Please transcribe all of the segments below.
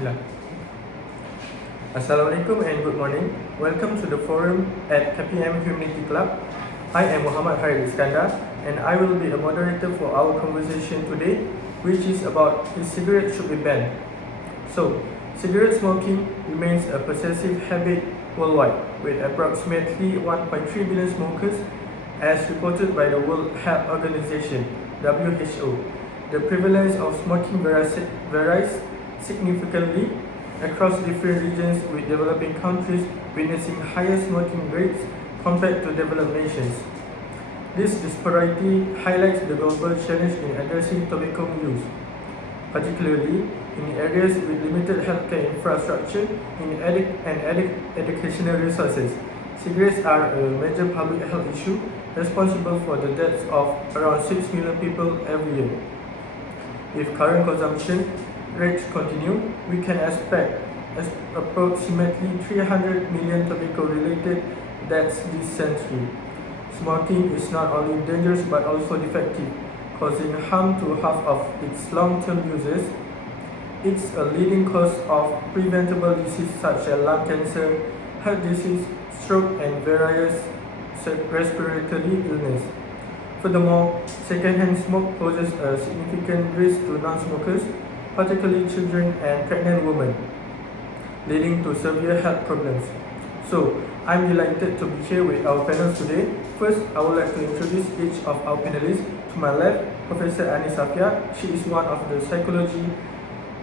Bismillah. Assalamualaikum and good morning. Welcome to the forum at KPM Community Club. I am Muhammad Harith Iskandar and I will be a moderator for our conversation today, which is about if cigarettes should be banned. So, cigarette smoking remains a pervasive habit worldwide, with approximately 1.3 billion smokers, as reported by the World Health Organization (WHO). The prevalence of smoking varies significantly across different regions, with developing countries witnessing higher smoking rates compared to developed nations. This disparity highlights the global challenge in addressing tobacco use, particularly in areas with limited healthcare infrastructure and educational resources. Cigarettes are a major public health issue, responsible for the deaths of around 6 million people every year. If current consumption rates continue, we can expect approximately 300 million tobacco-related deaths this century. Smoking is not only dangerous but also defective, causing harm to half of its long-term users. It's a leading cause of preventable diseases such as lung cancer, heart disease, stroke, and various respiratory illness. Furthermore, secondhand smoke poses a significant risk to non-smokers, particularly children and pregnant women, leading to severe health problems. So, I'm delighted to be here with our panel today. First, I would like to introduce each of our panelists. To my left, Professor Safiah. She is one of the psychology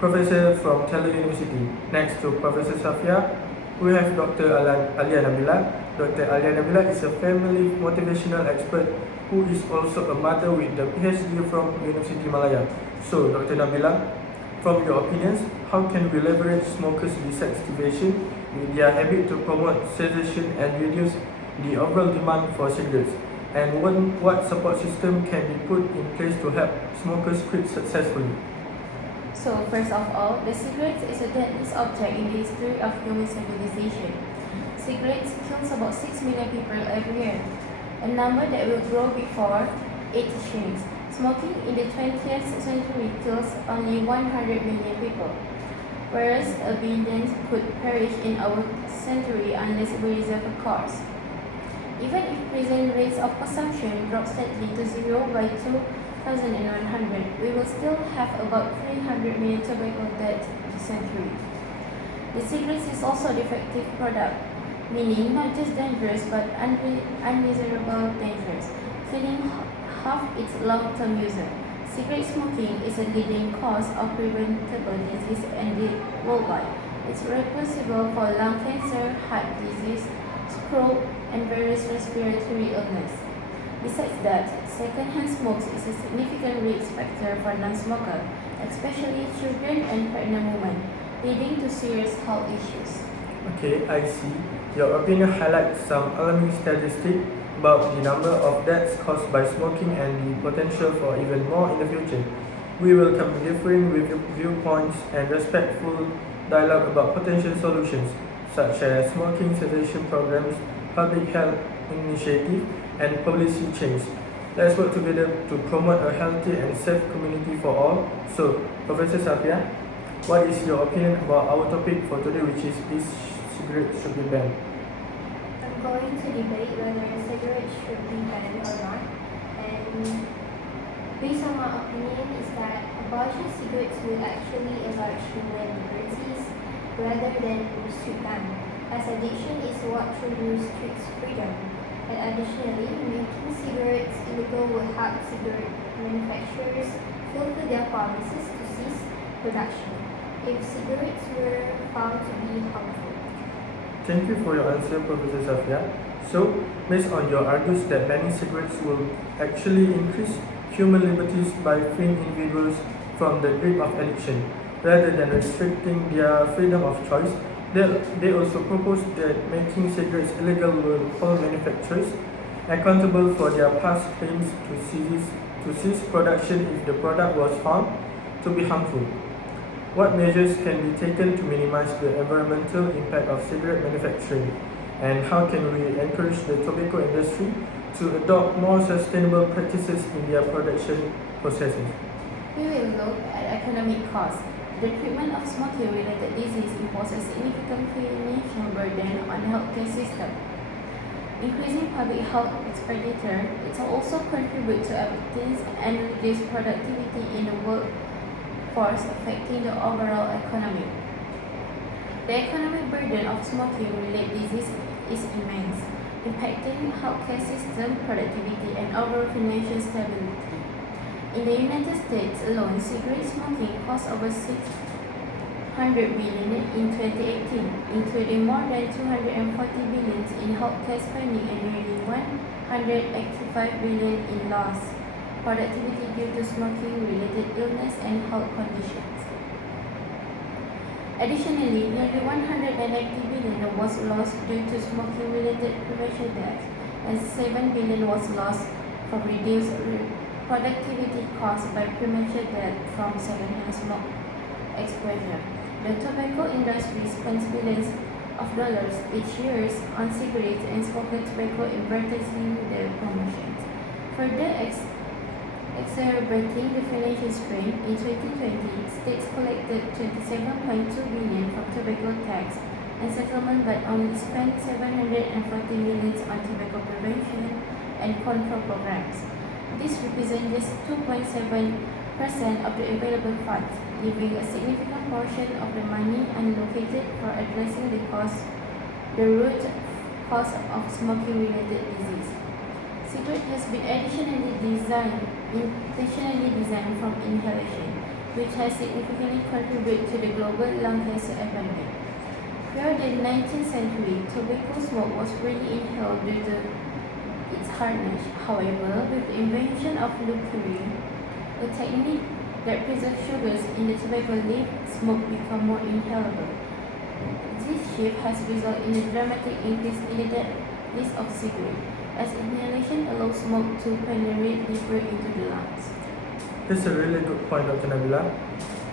professor from Aliah University. Next to Professor Safiah, we have Dr. Aliah Nabila. Dr. Aliah Nabila is a family motivational expert who is also a mother with the PhD from University Malaya. So, Dr. Nabila, from your opinions, how can we leverage smokers' desensitization with their habit to promote cessation and reduce the overall demand for cigarettes? And what support system can be put in place to help smokers quit successfully? So, first of all, the cigarette is a deadliest object in the history of human civilization. Cigarettes kills about 6 million people every year, a number that will grow before it shrinks. Smoking in the 20th century kills only 100 million people, whereas a billion could perish in our century unless we reserve a cause. Even if present rates of consumption drop steadily to zero by 2100, we will still have about 300 million tobacco deaths this century. The cigarette is also a defective product, meaning not just dangerous but undesirable dangerous, killing half its long-term user. Cigarette smoking is a leading cause of preventable disease worldwide. It's responsible for lung cancer, heart disease, stroke, and various respiratory illness. Besides that, secondhand smokes is a significant risk factor for non-smokers, especially children and pregnant women, leading to serious health issues. Okay, I see. Your opinion highlights some alarming statistics about the number of deaths caused by smoking and the potential for even more in the future. We welcome differing viewpoints and respectful dialogue about potential solutions, such as smoking cessation programs, public health initiatives, and policy change. Let's work together to promote a healthy and safe community for all. So, Professor Safiah, what is your opinion about our topic for today, which is cigarettes should be banned? I'm going to debate whether cigarettes should be banned or not. And based on my opinion is that abolishing cigarettes will actually enlarge human liberties rather than restrict them, as addiction is what truly restricts freedom. And additionally, making cigarettes illegal will help cigarette manufacturers fulfill their promises to cease production if cigarettes were found to be harmful. Thank you for your answer, Professor Safiah. So, based on your arguments that banning cigarettes will actually increase human liberties by freeing individuals from the grip of addiction, rather than restricting their freedom of choice, they also propose that making cigarettes illegal will hold manufacturers accountable for their past claims to cease production if the product was found to be harmful. What measures can be taken to minimize the environmental impact of cigarette manufacturing? And how can we encourage the tobacco industry to adopt more sustainable practices in their production processes? We will look at economic costs. The treatment of smoking-related disease imposes a significant financial burden on the healthcare system. Increasing public health expenditure, it also contributes to absence and reduced productivity in the workforce, affecting the overall economy. The economic burden of smoking-related disease is immense, impacting healthcare system productivity and overall financial stability. In the United States alone, cigarette smoking cost over $600 billion in 2018, including more than $240 billion in healthcare spending and nearly $185 billion in lost productivity due to smoking-related illness and health conditions. Additionally, nearly $190 billion was lost due to smoking-related premature deaths, and $7 billion was lost from reduced productivity caused by premature death from secondhand smoke exposure. The tobacco industry spends billions of dollars each year on cigarettes and smoking tobacco advertising their promotions. Further exacerbating the financial strain, in 2020, states collected $27.2 billion from tobacco tax and settlement but only spent $740 million on tobacco prevention and control programs. This represents just 2.7% of the available funds, leaving a significant portion of the money allocated for addressing the root cause of smoking-related disease. Cigarette has been intentionally designed from inhalation, which has significantly contributed to the global lung cancer epidemic. Prior to the 19th century, tobacco smoke was freely inhaled due to its hardness. However, with the invention of leucoring, a technique that preserves sugars in the tobacco leaf, smoke become more inhalable. This shift has resulted in a dramatic increase in the death list of cigarettes, as inhalation allows smoke to penetrate deeper into the lungs. That's a really good point, Dr. Nabila.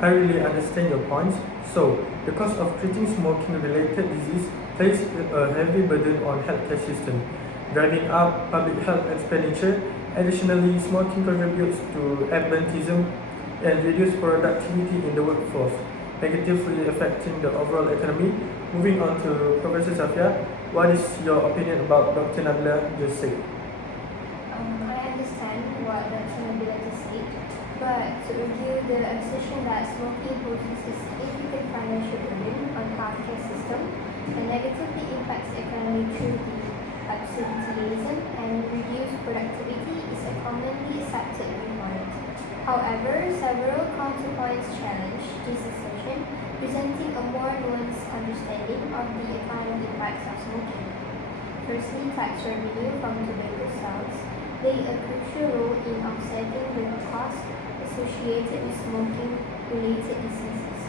I really understand your points. So, the cost of treating smoking-related disease places a heavy burden on healthcare system, driving up public health expenditure. Additionally, smoking contributes to absenteeism and reduced productivity in the workforce, negatively affecting the overall economy. Moving on to Professor Safiah, what is your opinion about Dr. Nabila just said? I understand what Dr. Nabila just said, but to review the assertion that smoking poses a significant financial burden on the healthcare system and negatively impacts the economy through the absenteeism and reduced productivity is a commonly accepted viewpoint. However, several counterpoints challenge this assertion, presenting a more nuanced understanding of the economic impacts of smoking. Firstly, tax revenue from tobacco sales play a crucial role in offsetting the costs associated with smoking-related diseases.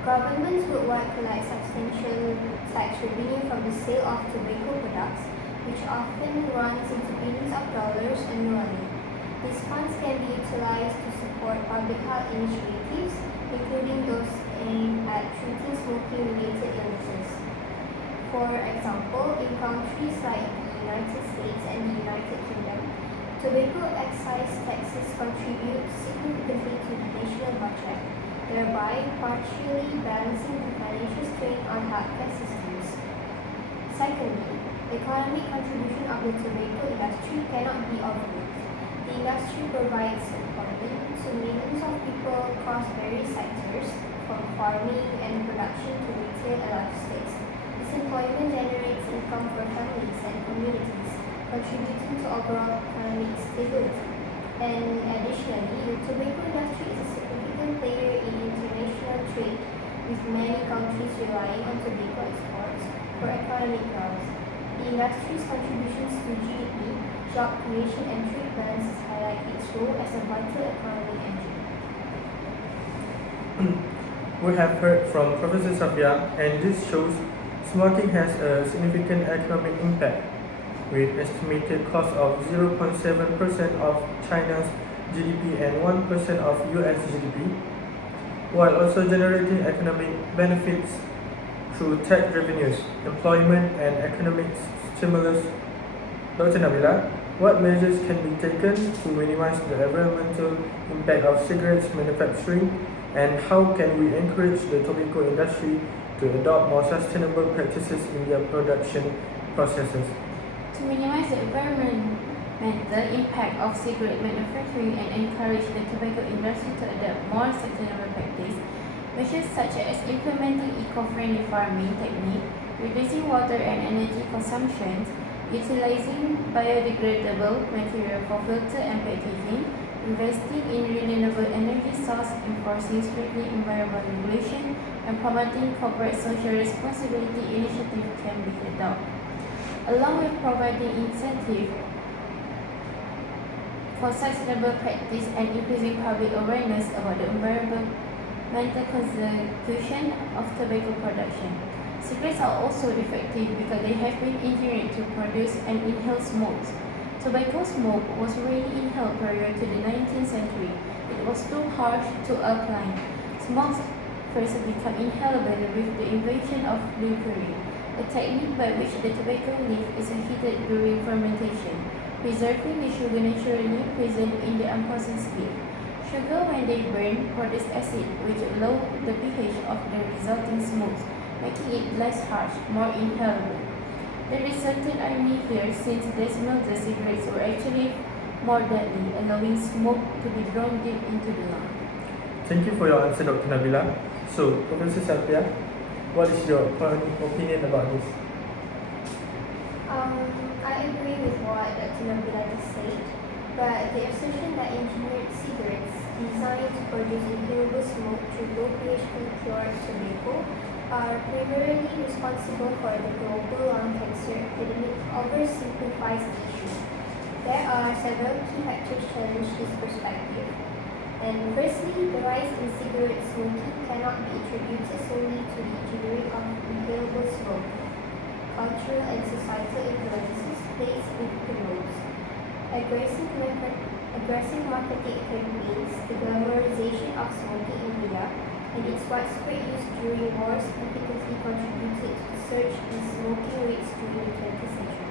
Governments worldwide collect substantial tax revenue from the sale of tobacco products, which often runs into billions of dollars annually. These funds can be utilized to support public health initiatives, including those aimed at treating smoking-related illnesses. For example, in countries like the United States and the United Kingdom, tobacco excise taxes contribute significantly to the national budget, thereby partially balancing the financial strain on healthcare systems. Secondly, the economic contribution of the tobacco industry cannot be overlooked. The industry provides employment to millions of people across various sectors, from farming and production to retail and logistics. This employment generates income for families and communities, contributing to overall economic stability. And additionally, the tobacco industry is a significant player in international trade, with many countries relying on tobacco exports for economic growth. The industry's contributions to GDP, job creation, and trade balances highlight its role as a vital economic engine. We have heard from Professor Safiah, and this shows smoking has a significant economic impact, with estimated cost of 0.7% of China's GDP and 1% of US GDP, while also generating economic benefits through tax revenues, employment, and economic stimulus. Dr. Nabila, what measures can be taken to minimize the environmental impact of cigarettes manufacturing And how can we encourage the tobacco industry to adopt more sustainable practices in their production processes? To minimize the environmental impact of cigarette manufacturing and encourage the tobacco industry to adopt more sustainable practice, measures such as implementing eco-friendly farming technique, reducing water and energy consumption, utilizing biodegradable material for filter and packaging, investing in renewable energy source, enforcing strictly environmental regulation, and promoting corporate social responsibility initiatives can be adopted, along with providing incentive for sustainable practice and increasing public awareness about the environmental consequences of tobacco production. Cigarettes are also effective because they have been engineered to produce and inhale smoke. Tobacco smoke was rarely inhaled prior to the 19th century. It was too harsh to alkaline. Smoke first became inhalable with the invention of liqueuring, a technique by which the tobacco leaf is heated during fermentation, preserving the sugar naturally present in the unprocessed leaf. Sugar, when they burn, produce acid, which lower the pH of the resulting smoke, making it less harsh, more inhalable. There is certain irony here, since the cigarettes were actually more deadly, allowing smoke to be drawn deep into the lung. Thank you for your answer, Dr. Nabila. So, Professor Safiah, what is your opinion about this? I agree with what Dr. Nabila just said, but the assertion that engineered cigarettes designed to produce inhalable smoke through low pH cured tobacco are primarily responsible for the global lung cancer epidemic oversimplifies the issue. There are several key factors challenge this perspective. And firstly, the rise in cigarette smoking cannot be attributed solely to the engineering of inhalable smoke. Cultural and societal influences play significant roles. Aggressive marketing campaigns, the glamorization of smoking in media, and its widespread use during wars significantly contributed to the surge in smoking rates during the 20th century.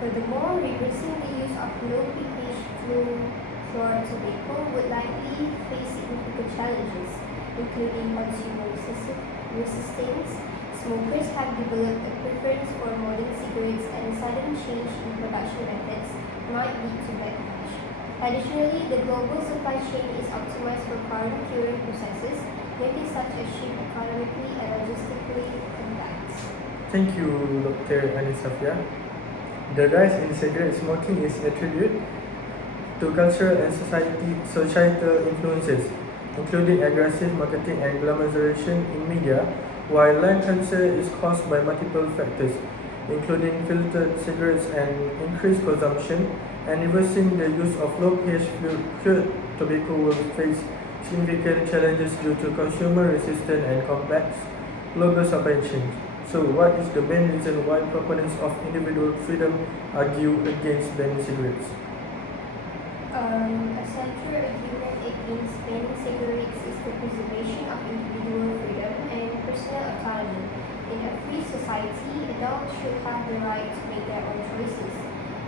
Furthermore, reversing the use of low pH fluoro tobacco would likely face significant challenges, including consumer resistance. Smokers have developed a preference for modern cigarettes, and a sudden change in production methods might lead to backlash. Additionally, the global supply chain is optimized for carbon curing processes, making such a shift economically and logistically complex. Thank you, Dr. Safiah. The rise in cigarette smoking is attributed to cultural and societal influences, including aggressive marketing and glamorization in media, while lung cancer is caused by multiple factors, including filtered cigarettes and increased consumption, and reversing the use of low pH cured tobacco will face significant challenges due to consumer resistance and complex global supply chains. So, what is the main reason why proponents of individual freedom argue against banning cigarettes? A central argument against banning cigarettes is the preservation of individual freedom and personal autonomy. In a free society, adults should have the right to make their own choices,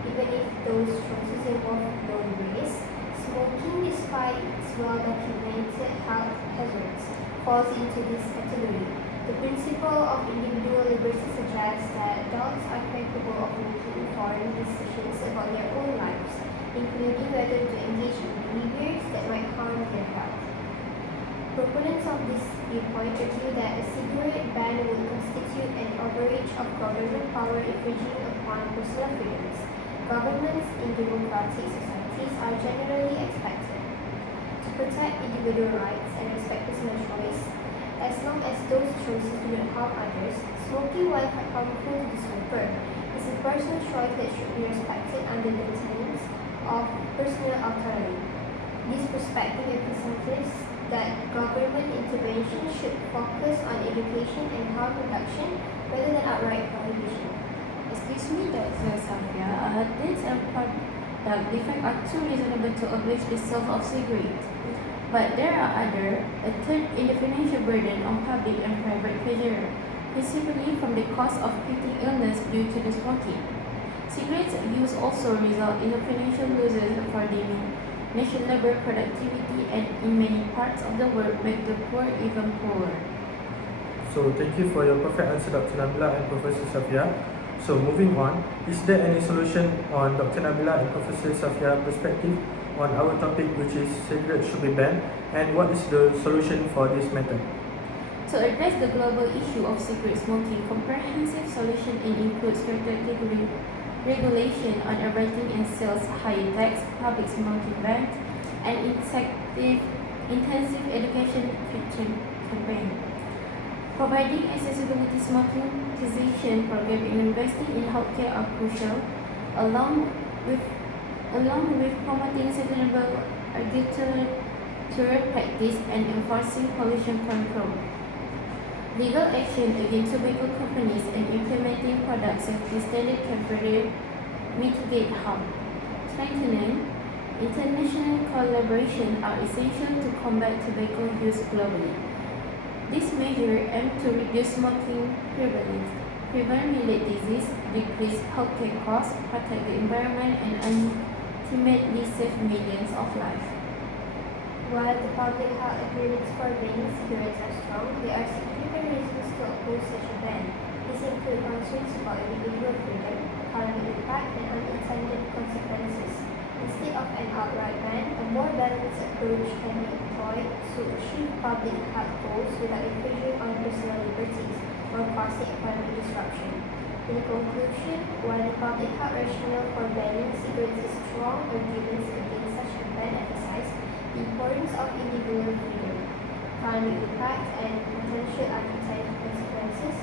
even if those choices involve known risks. Smoking, despite its well-documented health hazards, falls into this category. The principle of individual liberty suggests that adults are capable of making informed decisions about their own lives, including whether to engage in behaviors that might harm their health. Proponents of this viewpoint argue that a cigarette ban would constitute an overreach of government power infringing upon personal freedoms. Governments in democratic societies are generally expected to protect individual rights and respect personal choice, as long as those choices do not harm others. Smoking, while harmful to the smoker, is a personal choice that should be respected under the tenets of personal autonomy. This perspective emphasizes that government intervention should focus on education and harm reduction rather than outright prohibition. Excuse me, Dr. Safiah, this and product defect are too reasonable to abolish the sale of cigarettes. But there are a third in the financial burden on public and private pleasure, principally from the cost of treating illness due to the smoking. Cigarettes use also result in the financial losses for the nation labor productivity, and in many parts of the world make the poor even poorer. So thank you for your perfect answer, Dr. Nabila and Professor Safiah. So moving on, is there any solution on Dr. Nabila and Professor Safiah's perspective on our topic, which is cigarettes should be banned, and what is the solution for this matter? To address the global issue of cigarette smoking, comprehensive solution includes stricter regulation on writing and sales, higher tax, public smoking bans, and intensive education campaign. Providing accessibility smoking cessation program and investing in healthcare are crucial, along with promoting sustainable agricultural practice and enforcing pollution control. Legal action against tobacco companies and implementing product safety standards can further mitigate harm. Strengthening international collaboration are essential to combat tobacco use globally. This measure aims to reduce smoking prevalence, prevent related disease, decrease healthcare costs, protect the environment, and ultimately save millions of lives. While the public health agreements for banning cigarettes are strong, there are significant reasons to oppose such a ban. These include concerns about individual freedom, economic impact, and unintended consequences. Instead of an outright ban, a more balanced approach can be employed to achieve public health goals without infringing on personal liberties or causing economic disruption. In conclusion, while the public health rationale for banning cigarettes is strong, arguments against such a ban emphasize the importance of individual freedom, economic impact, and potential unintended consequences.